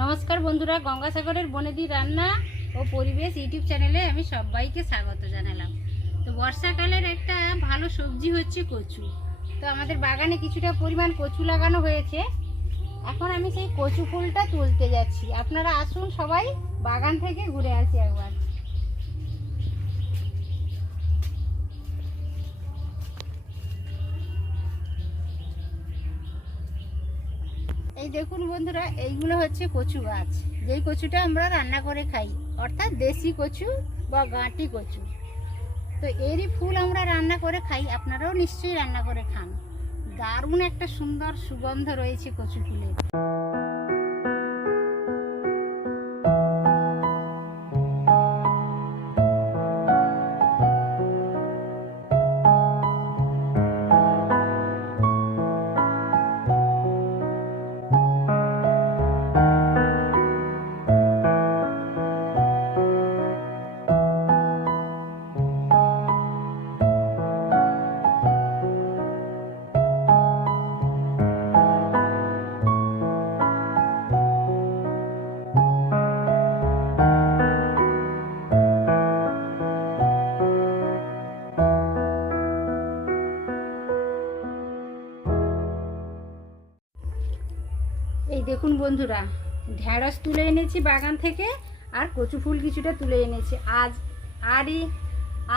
নমস্কার বন্ধুরা, গঙ্গাসাগরের বনেদি রান্না ও পরিবেশ ইউটিউব চ্যানেলে আমি সবাইকে স্বাগত জানালাম। তো বর্ষাকালের একটা ভালো সবজি হচ্ছে কচু। তো আমাদের বাগানে কিছুটা পরিমাণ কচু লাগানো হয়েছে। এখন আমি সেই কচু ফুলটা তুলতে যাচ্ছি। আপনারা আসুন সবাই বাগান থেকে ঘুরে আসি একবার। দেখুন বন্ধুরা, এইগুলো হচ্ছে কচু গাছ। যেই কচুটা আমরা রান্না করে খাই, অর্থাৎ দেশি কচু বা গাঁটি কচু। তো এরই ফুল আমরা রান্না করে খাই, আপনারাও নিশ্চয়ই রান্না করে খান। দারুণ একটা সুন্দর সুগন্ধ রয়েছে কচু ফুলের দেখুন বন্ধুরা, ঢেঁড়স তুলে এনেছি বাগান থেকে, আর কচু ফুল কিছুটা তুলে এনেছি। আজ, আর,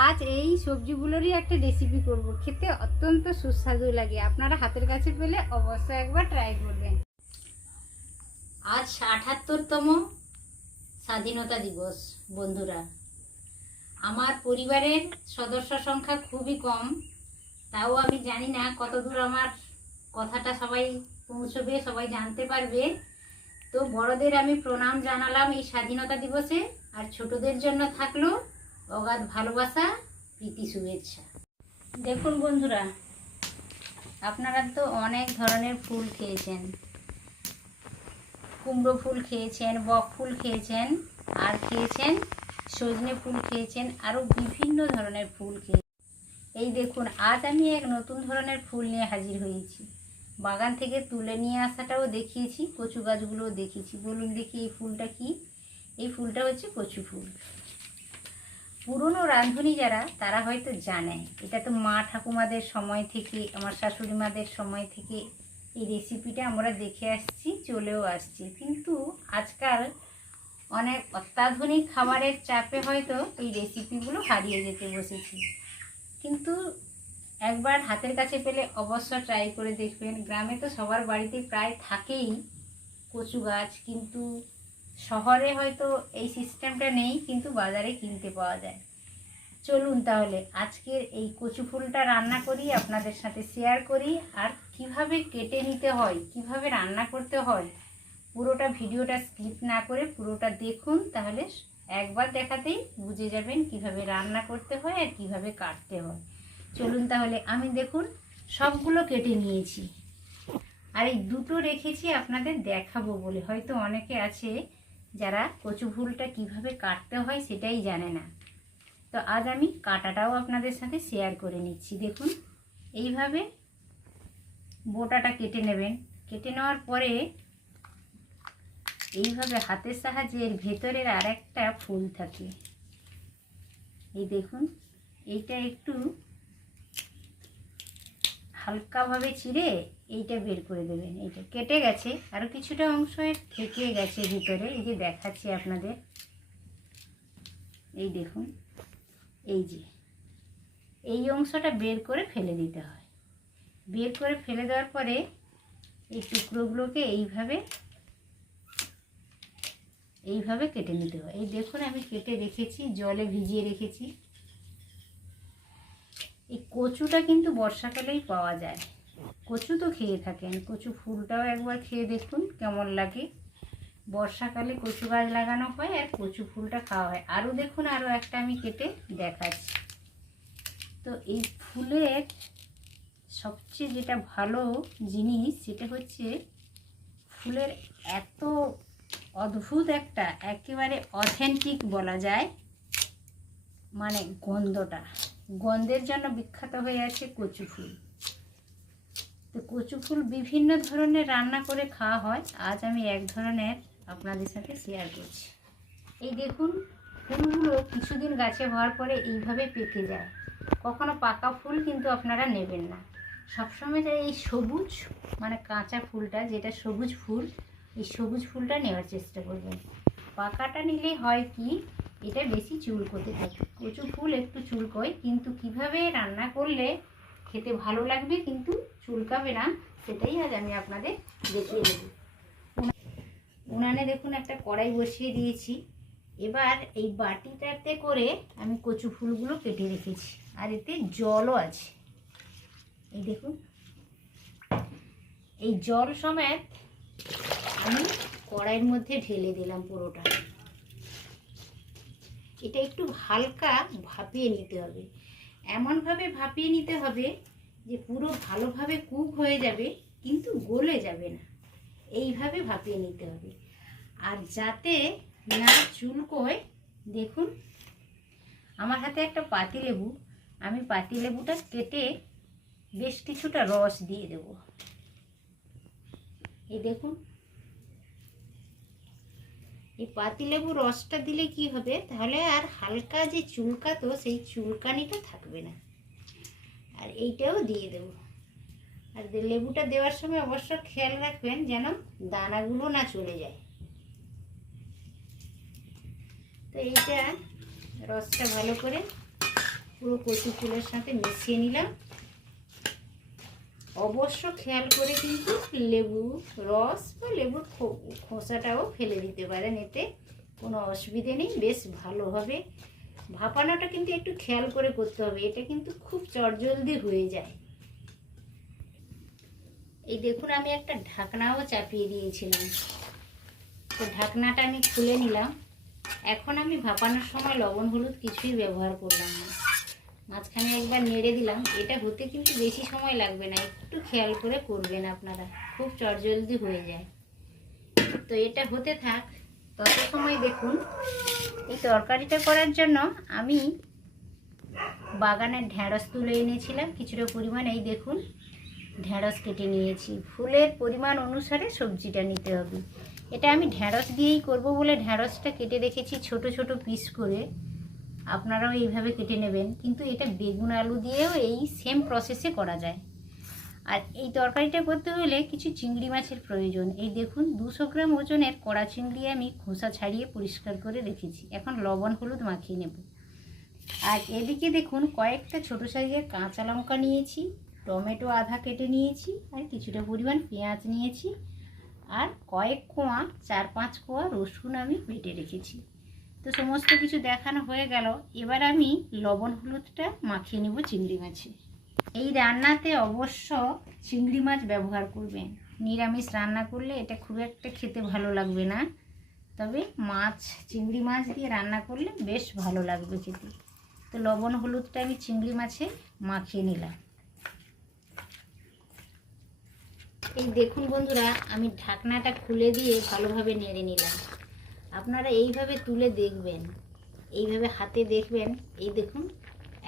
আজ এই সবজিগুলোরই একটা রেসিপি করব। খেতে অত্যন্ত সুস্বাদু লাগে। আপনারা হাতের কাছে পেলে অবশ্যই একবার ট্রাই করবেন। আজ আঠাত্তরতম স্বাধীনতা দিবস, বন্ধুরা। আমার পরিবারের সদস্য সংখ্যা খুবই কম, তাও আমি জানি না কতদূর আমার কথাটা সবাই পৌঁছবে, সবাই জানতে পারবে। তো বড়দের আমি প্রণাম জানালাম এই স্বাধীনতা দিবসে। আর ছোটদের জন্য থাকল অগাধ ভালোবাসা, প্রীতি, শুভেচ্ছা। দেখুন বন্ধুরা, আপনারা তো অনেক ধরনের ফুল খেয়েছেন। কুমড়ো ফুল খেয়েছেন, বক ফুল খেয়েছেন, আর খেয়েছেন, সজনে ফুল খেয়েছেন, আরও বিভিন্ন ধরনের ফুল খেয়ে এই দেখুন, আজ আমি এক নতুন ধরনের ফুল নিয়ে হাজির হয়েছি। বাগান থেকে তুলে নিয়ে আসাটাও দেখিয়েছি, কচু গাছগুলোও দেখিয়েছি। বলুন দেখি এই ফুলটা কি? এই ফুলটা হচ্ছে কচু ফুল। পুরনো রাঁধুনি যারা, তারা হয়তো জানে এটা তো মা ঠাকুমাদের সময় থেকে, আমার শাশুড়ি মাদের সময় থেকে এই রেসিপিটা আমরা দেখে আসছি, চলেও আসছি। কিন্তু আজকাল অনেক অত্যাধুনিক খাবারের চাপে হয়তো এই রেসিপিগুলো হারিয়ে যেতে বসেছি। কিন্তু একবার হাতের কাছে পেলে অবশ্য ট্রাই করে দেখবেন। গ্রামে তো সবার বাড়িতে প্রায় থাকেই কচু গাছ, কিন্তু শহরে হয়তো এই সিস্টেমটা নেই, কিন্তু বাজারে কিনতে পাওয়া যায়। চলুন তাহলে, আজকের এই কচু ফুলটা রান্না করি, আপনাদের সাথে শেয়ার করি, আর কীভাবে কেটে নিতে হয়, কীভাবে রান্না করতে হয়, পুরোটা ভিডিওটা স্কিপ না করে পুরোটা দেখুন, তাহলে একবার দেখাতেই বুঝে যাবেন কীভাবে রান্না করতে হয় আর কীভাবে কাটতে হয়। চলুন তাহলে, আমি দেখুন, সবগুলো কেটে নিয়েছি। আর এই দুটো রেখেছি আপনাদের দেখাবো বলে। হয়তো অনেকে আছে যারা কচু ফুলটা কীভাবে কাটতে হয় সেটাই জানে না। তো আজ আমি কাটাটাও আপনাদের সাথে শেয়ার করে নিচ্ছি। দেখুন, এইভাবে বোটাটা কেটে নেবেন। কেটে নেওয়ার পরে এইভাবে হাতের সাহায্যে এর ভেতরের আর একটা ফুল থাকে। এই দেখুন, এইটা একটু হালকাভাবে চিড়ে এইটা বের করে দেবেন। এইটা কেটে গেছে আরও কিছুটা অংশ থেকে গেছে ভিতরে, এই যে দেখাচ্ছি আপনাদের। এই দেখুন, এই যে, এই অংশটা বের করে ফেলে দিতে হয়। বের করে ফেলে দেওয়ার পরে এই টুকরোগুলোকে এইভাবে এইভাবে কেটে নিতে হয়। এই দেখুন, আমি কেটে রেখেছি, জলে ভিজিয়ে রেখেছি। এই কচুটা কিন্তু বর্ষাকালেই পাওয়া যায়। কচু তো খেয়ে থাকেন, কচু ফুলটাও একবার খেয়ে দেখুন কেমন লাগে। বর্ষাকালে কচু গাছ লাগানো হয় আর কচু ফুলটা খাওয়া হয়। আরও দেখুন, আরও একটা আমি কেটে দেখাচ্ছি। তো এই ফুলের সবচেয়ে যেটা ভালো জিনিস সেটা হচ্ছে ফুলের এত অদ্ভুত একটা, একেবারে অথেন্টিক বলা যায়। মানে গন্ধটা। গন্ধের জন্য বিখ্যাত হয়ে আছে কচু ফুল। তো কচু ফুল বিভিন্ন ধরনের রান্না করে খাওয়া হয়। আজ আমি এক ধরনের আপনাদের সাথে শেয়ার করছি। এই দেখুন, ফুলগুলো কিছুদিন গাছে হওয়ার পরে এইভাবে পেকে যায়। কখনো পাকা ফুল কিন্তু আপনারা নেবেন না। সবসময় এই সবুজ মানে কাঁচা ফুলটা, যেটা সবুজ ফুল, এই সবুজ ফুলটা নেওয়ার চেষ্টা করবেন। পাকাটা নিলে হয় কি এটা বেশি চুলকোতে থাকে কচু ফুল একটু চুলকোয় কিন্তু কীভাবে রান্না করলে খেতে ভালো লাগবে কিন্তু চুলকাবে না, সেটাই আজ আমি আপনাদের দেখিয়ে দেব। উনানে দেখুন একটা কড়াই বসিয়ে দিয়েছি। এবার এই বাটিটাতে করে আমি কচু ফুলগুলো কেটে রেখেছি, আর এতে জলও আছে। এই দেখুন, এই জল সমেত আমি কড়াইয়ের মধ্যে ঢেলে দিলাম পুরোটা। এটা একটু হালকা ভাপিয়ে নিতে হবে। এমনভাবে ভাপিয়ে নিতে হবে যে পুরো ভালোভাবে কুক হয়ে যাবে, কিন্তু গলে যাবে না। এইভাবে ভাপিয়ে নিতে হবে। আর যাতে না চুলকোয়, দেখুন, আমার হাতে একটা পাতি লেবু। আমি পাতি লেবুটা কেটে বেশ কিছুটা রস দিয়ে দেব। এই দেখুন এই পাতিলেবু রসটা দিলে কি হবে? তাহলে আর হালকা যে চুলকাতো সেই চুলকানিটা থাকবে না। আর এইটাও দিয়ে দেব। আর লেবুটা দেওয়ার সময় অবশ্য খেয়াল রাখবেন যেন দানাগুলো না চলে যায়। তো এইটা রসটা ভালো করে পুরো কচু ফুলের সাথে মিশিয়ে নিলাম। অবশ্য খেয়াল করে কিন্তু লেবু রস বা লেবুর খোসাটাও ফেলে দিতে পারেন, এতে কোনো অসুবিধে নেই। বেশ ভালো হবে। ভাপানোটা কিন্তু একটু খেয়াল করে করতে হবে। এটা কিন্তু খুব চটজলদি হয়ে যায়। এই দেখুন, আমি একটা ঢাকনাও চাপিয়ে দিয়েছিলাম। তো ঢাকনাটা আমি খুলে নিলাম। এখন আমি ভাপানোর সময় লবণ, হলুদ কিছুই ব্যবহার করলাম না। মাঝখানে একবার নেড়ে দিলাম। এটা হতে কিন্তু বেশি সময় লাগবে না, একটু খেয়াল করে করবেন আপনারা। খুব চটজলদি হয়ে যায়। তো এটা হতে থাক, তত সময় দেখুন। এই তরকারিটা করার জন্য আমি বাগানের ঢ্যাঁড়স তুলে এনেছিলাম, কিছুটা পরিমাণ। এই দেখুন ঢ্যাঁড়স কেটে নিয়েছি। ফুলের পরিমাণ অনুসারে সবজিটা নিতে হবে। এটা আমি ঢ্যাঁড়স দিয়েই করব বলে ঢ্যাঁড়সটা কেটে রেখেছি ছোট ছোট পিস করে। আপনারাও এইভাবে কেটে নেবেন। কিন্তু এটা বেগুন আলু দিয়েও এই সেম প্রসেসে করা যায়। আর এই তরকারিটা করতে হলে কিছু চিংড়ি মাছের প্রয়োজন। এই দেখুন, দুশো গ্রাম ওজনের কড়া চিংড়ি আমি খোসা ছাড়িয়ে পরিষ্কার করে রেখেছি। এখন লবণ, হলুদ মাখিয়ে নেব। আর এদিকে দেখুন, কয়েকটা ছোট সাইজের কাঁচা লঙ্কা নিয়েছি, টমেটো, আধা কেটে নিয়েছি, আর কিছুটা পরিমাণ পেঁয়াজ নিয়েছি, আর কয়েক কোয়া, চার পাঁচ কোয়া রসুন আমি বেটে রেখেছি। তো সমস্ত কিছু দেখানো হয়ে গেল। এবার আমি লবণ হলুদটা মাখিয়ে নেব চিংড়ি মাছে। এই রান্নাতে অবশ্য চিংড়ি মাছ ব্যবহার করবেন। নিরামিষ রান্না করলে এটা খুব একটা খেতে ভালো লাগবে না। তবে মাছ, চিংড়ি মাছ দিয়ে রান্না করলে বেশ ভালো লাগবে খেতে। তো লবণ হলুদটা আমি চিংড়ি মাছে মাখিয়ে নিলাম। এই দেখুন বন্ধুরা, আমি ঢাকনাটা খুলে দিয়ে ভালোভাবে নেড়ে নিলাম। আপনারা এইভাবে তুলে দেখবেন, এইভাবে হাতে দেখবেন, এই দেখুন,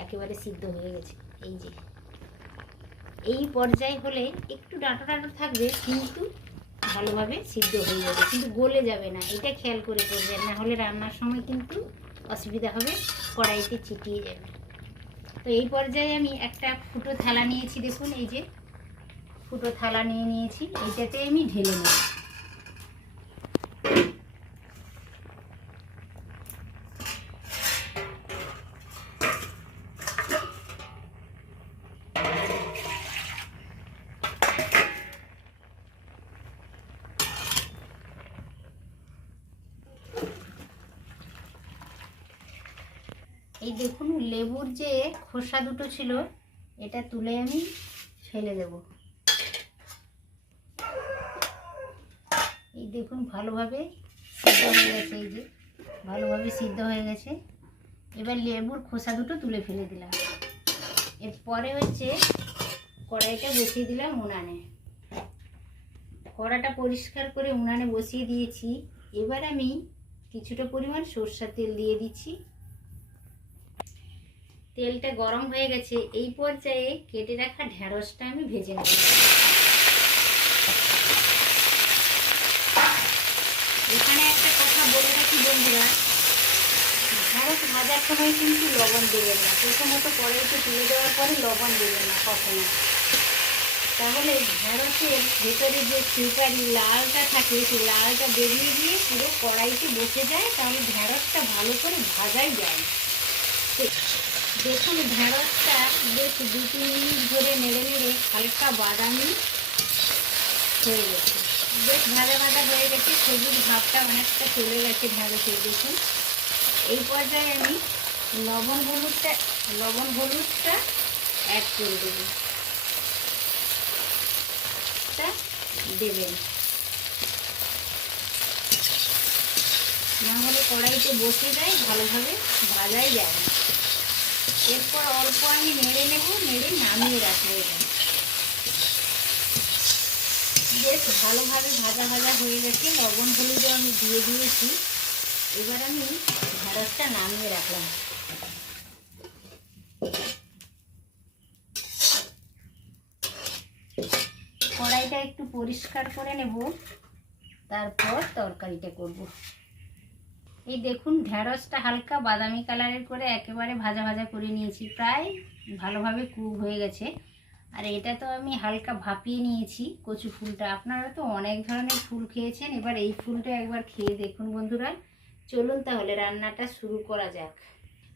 একেবারে সিদ্ধ হয়ে গেছে, এই যে। এই পর্যায়ে হলে একটু ডাঁটো ডাঁটো থাকবে, কিন্তু ভালোভাবে সিদ্ধ হয়ে যাবে, কিন্তু গলে যাবে না, এটা খেয়াল করে করবেন, না হলে রান্নার সময় কিন্তু অসুবিধা হবে, কড়াইতে চিটিয়ে যাবে। তো এই পর্যায়ে আমি একটা ফুটো থালা নিয়েছি, দেখুন, এই যে ফুটো থালা নিয়ে নিয়েছি এইটাতে আমি ঢেলে নেব। এই দেখুন, লেবুর যে খোসা দুটো ছিল, এটা তুলে আমি ফেলে দেব। এই দেখুন, ভালোভাবে সিদ্ধ হয়ে গেছে, এই যে, ভালোভাবে সিদ্ধ হয়ে গেছে। এবার লেবুর খোসা দুটো তুলে ফেলে দিলাম। এরপরে হচ্ছে কড়াইটা বসিয়ে দিলাম উনানে। কড়াটা পরিষ্কার করে উনানে বসিয়ে দিয়েছি। এবার আমি কিছুটা পরিমাণ সর্ষার তেল দিয়ে দিচ্ছি। তেলটা গরম হয়ে গেছে, এই পর্যায়ে কেটে রাখা ঢ্যাঁড়সটা আমি ভেজে নেব। এখানে একটা কথা বলে রাখি বন্ধুরা ঢ্যাঁড়স ভাজার সময় কিন্তু লবণ দেবেন না। প্রথমত কড়াইতে তুলে দেওয়ার পরে লবণ দেবেন না কখনো। তাহলে ঢ্যাঁড়সের ভেতরে যে সুপারি লালটা থাকে, সেই লালটা বেরিয়ে গিয়ে পুরো কড়াইতে বসে যায়, তাহলে ঢ্যাঁড়সটা ভালো করে ভাজাই যায়। দেখুন ঢ্যাঁড়সটা বেশ দু তিন মিনিট ধরে নেড়ে নেড়ে হালকা বাদামি হয়ে গেছে। বেশ ভাজা ভাজা হয়ে গেছে, সবুজ ভাবটা অনেকটা চলে গেছে ঢ্যাঁড়সের দেখুন। এই পর্যায়ে আমি লবণ হলুদটা লবণ হলুদটা অ্যাড করে দেবো। দেবেন। না হলে কড়াইতে বসে যায় ভালোভাবে ভাজাই যায় না। এরপর অল্প আমি নেড়ে নেব, নেড়ে নামিয়ে রাখব এটা বেশ ভালোভাবে ভাজা ভাজা হয়ে গেছে, লবণ হলুদও আমি দিয়ে দিয়েছি। এবার আমি ঢেঁড়সটা নামিয়ে রাখলাম। কড়াইটা একটু পরিষ্কার করে নেব, তারপর তরকারিটা করব। এই দেখুন, ঢেঁড়সটা হালকা বাদামি কালারের করে একেবারে ভাজা ভাজা করে নিয়েছি। প্রায় ভালোভাবে কুক হয়ে গেছে। আর এটা তো আমি হালকা ভাপিয়ে নিয়েছি কচু ফুলটা। আপনারা তো অনেক ধরনের ফুল খেয়েছেন। এবার এই ফুলটা একবার খেয়ে দেখুন বন্ধুরা। চলুন তাহলে রান্নাটা শুরু করা যাক।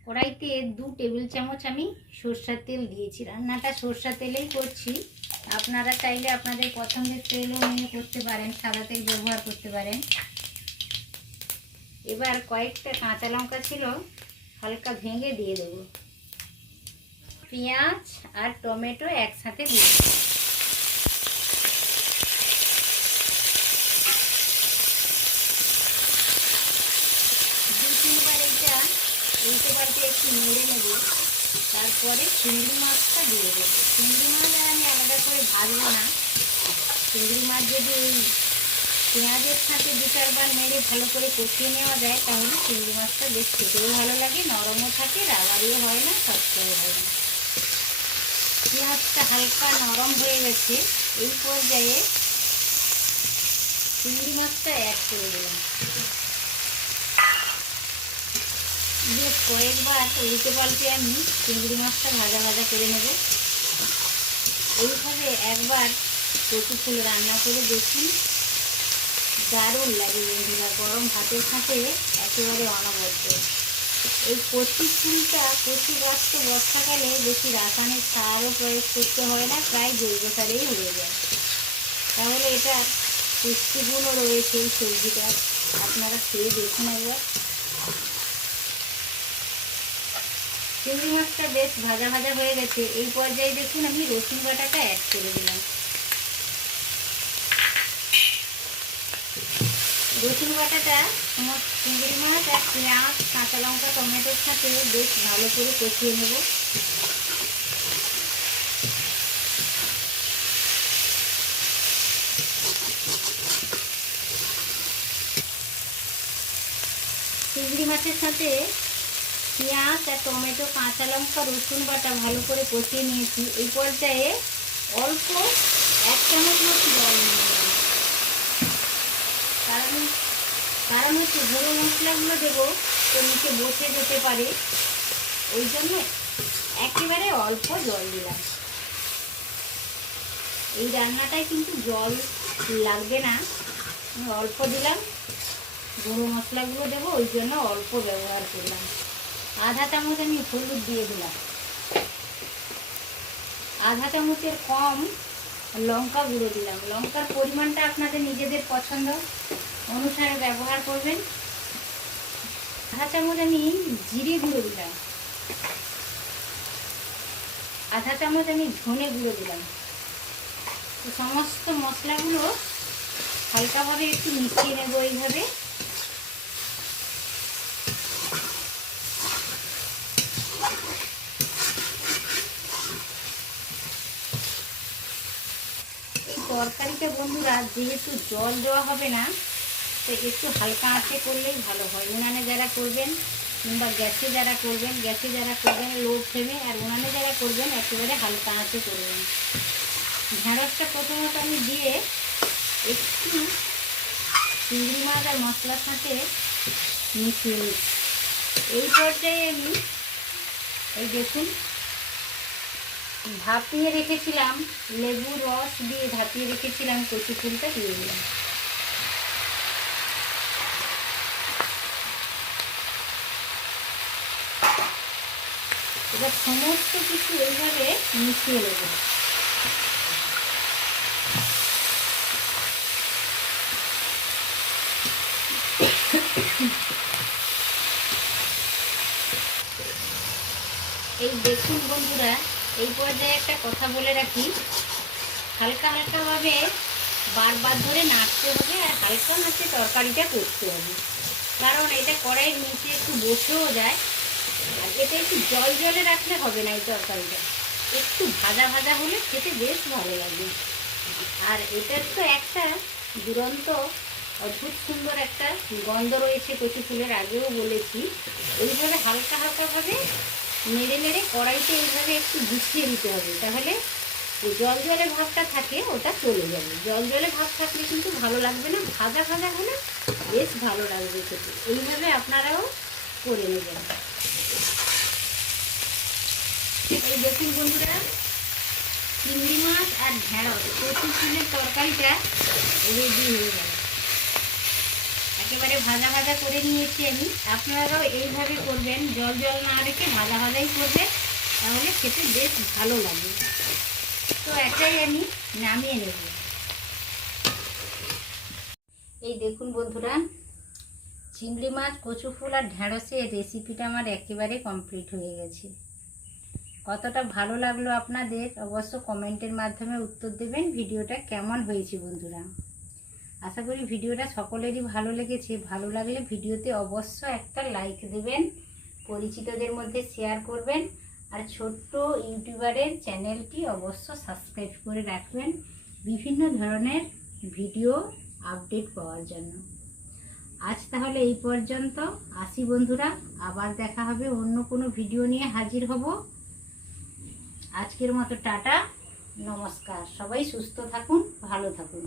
কড়াইতে দু টেবিল চামচ আমি সর্ষার তেল দিয়েছি। রান্নাটা সর্ষা তেলেই করছি। আপনারা চাইলে আপনাদের পছন্দের তেলও নিয়ে করতে পারেন, সাদা তেল ব্যবহার করতে পারেন। এবার কয়েকটা কাঁচা লঙ্কা ছিল, হালকা ভেঙে দিয়ে দেব। পেঁয়াজ আর টমেটো একসাথে দিয়ে। দু তিনবার এইটা উল্টে পাল্টে একটু নেড়ে নেব। তারপরে চিংড়ি মাছটা দিয়ে দেবো। চিংড়ি মাছ আমি আলাদা করে ভাজবো না। চিংড়ি মাছ যদি পেঁয়াজের সাথে দু চারবার নেড়ে ভালো করে কষিয়ে নেওয়া যায়, তাহলে চিংড়ি মাছটা বেশ খেতেও ভালো লাগে, নরমও থাকে, রাবারিও হয় না শক্তও হয় না। পেঁয়াজটা হালকা নরম হয়ে গেছে, এই পর্যায়ে চিংড়ি মাছটা অ্যাড করে দিলাম। বেশ কয়েকবার উল্টে পাল্টে আমি চিংড়ি মাছটা ভাজা ভাজা করে নেব। এইভাবে একবার কচু ফুল রান্না করে দেখুন দারুণ লাগে বন্ধুরা গরম ভাতের সাথে একেবারে অনবদ্য। এই কচু ফুলটা কচু গাছ তো বর্ষাকালে বেশি রাসায়নিক সারও প্রয়োগ করতে হয় না, প্রায় জৈব সারেই হয়ে যায়। তাহলে এটা পুষ্টিগুণও রয়েছে এই সবজিটা আপনারা খেয়ে দেখুন একবার। চিংড়ি মাছটা বেশ ভাজা ভাজা হয়ে গেছে। এই পর্যায়ে দেখুন আমি রসুন বাটাটা অ্যাড করে দিলাম। রসুন বাটাটা সমস্ত চিংড়ি মাছ আর পেঁয়াজ, কাঁচা লঙ্কা, টমেটোর সাথে বেশ ভালো করে কষিয়ে নেব। চিংড়ি মাছের সাথে পেঁয়াজ আর টমেটো, কাঁচা লঙ্কা, রসুন বাটা ভালো করে কষিয়ে নিয়েছি। এই পর্যায়ে অল্প এক চামচ মতো জল নিয়ে কারণ হচ্ছে গুঁড়ো মশলাগুলো দেবো, তো নিচে বসে যেতে পারে। ওই জন্য একেবারে অল্প জল দিলাম। এই রান্নাটায় কিন্তু জল লাগবে না। অল্প দিলাম, গুঁড়ো মশলাগুলো দেবো, ওই জন্য অল্প ব্যবহার করলাম। আধা চামচ আমি হলুদ দিয়ে দিলাম। আধা চামচের কম লঙ্কা গুঁড়ো দিলাম। লঙ্কার পরিমাণটা আপনাদের নিজেদের পছন্দ অনুসারে ব্যবহার করবেন। আধা চামচ আমি জিরে গুঁড়ো দিলাম। আধা চামচ আমি ধনে গুঁড়ো দিলাম। তো সমস্ত মশলাগুলো হালকাভাবে একটু মিশিয়ে নেব এইভাবে এই তরকারিটা বন্ধুরা, যেহেতু জল দেওয়া হবে না, তো একটু হালকা আঁচে করলেই ভালো হয়। উনানে যারা করবেন কিংবা গ্যাসে যারা করবেন, গ্যাসে যারা করবেন লো ফ্লেমে আর উনানে যারা করবেন, একেবারে হালকা আঁচে করবেন। ঢ্যাঁড়সটা প্রথমত আমি দিয়ে একটু চিংড়ি মাছ আর মশলার সাথে মিশিয়ে নিচ্ছি। এই পর্যায়ে আমি, এই দেখুন ভাপিয়ে রেখেছিলাম, লেবু রস দিয়ে ভাপিয়ে রেখেছিলাম, কচু ফুলটা দিয়ে দিলাম। এবার সমস্ত কিছু এইভাবে মিশিয়ে নেব। এই দেখুন বন্ধুরা এই পর্যায়ে একটা কথা বলে রাখি। হালকা হালকাভাবে বারবার ধরে নাড়তে হবে আর হালকা নাচে তরকারিটা করতে হবে। কারণ এটা কড়াইয়ের নিচে একটু বসেও যায়। আর এটা একটু জল জলে রাখলে হবে না এই তরকারিটা। একটু ভাজা ভাজা হলে খেতে বেশ ভালো লাগবে আর এটার তো একটা দুরন্ত, অদ্ভুত সুন্দর একটা গন্ধ রয়েছে কচু ফুলের, আগেও বলেছি। এইভাবে হালকা হালকাভাবে নেড়ে নেড়ে কড়াইতে এইভাবে একটু গুছিয়ে দিতে হবে, তাহলে জল জলে ভাবটা থাকে, ওটা চলে যাবে। জল জলে ভাব থাকলে কিন্তু ভালো লাগবে না, ভাজা ভাজা হলে বেশ ভালো লাগবে খেতে। এইভাবে আপনারাও করে নেবেন। এই দেখুন বন্ধুরা, চিংড়ি মাছ আর ঢেঁড়স কচু ফুলের তরকারিটা রেডি হয়ে গেল একেবারে ভাজা ভাজা করে নিয়েছি আমি। আপনারাও এইভাবে করবেন। জল জল না রেখে ভাজা ভাজাই করবেন। তাহলে খেতে বেশ ভালো লাগে। তো এটাই আমি নামিয়ে নেব। এই দেখুন বন্ধুরা, চিংড়ি মাছ, কচু ফুল আর ঢেঁড়সের রেসিপিটা আমার একেবারে কমপ্লিট হয়ে গেছে। কতটা ভালো লাগল আপনাদের, অবশ্য কমেন্টের মাধ্যমে উত্তর দেবেন। ভিডিওটা কেমন হয়েছে বন্ধুরা? আশা করি ভিডিওটা সকলেরই ভালো লেগেছে। ভালো লাগলে ভিডিওতে অবশ্য একটা লাইক দেবেন, পরিচিতদের মধ্যে শেয়ার করবেন, আর ছোট্ট ইউটিউবারের চ্যানেলটি অবশ্য সাবস্ক্রাইব করে রাখবেন। বিভিন্ন ধরনের ভিডিও আপডেট পাওয়ার জন্য। আজ তাহলে এই পর্যন্ত। আসি বন্ধুরা, আবার দেখা হবে অন্য কোনো ভিডিও নিয়ে হাজির হব। আজকের মতো টাটা, নমস্কার। সবাই সুস্থ থাকুন, ভালো থাকুন।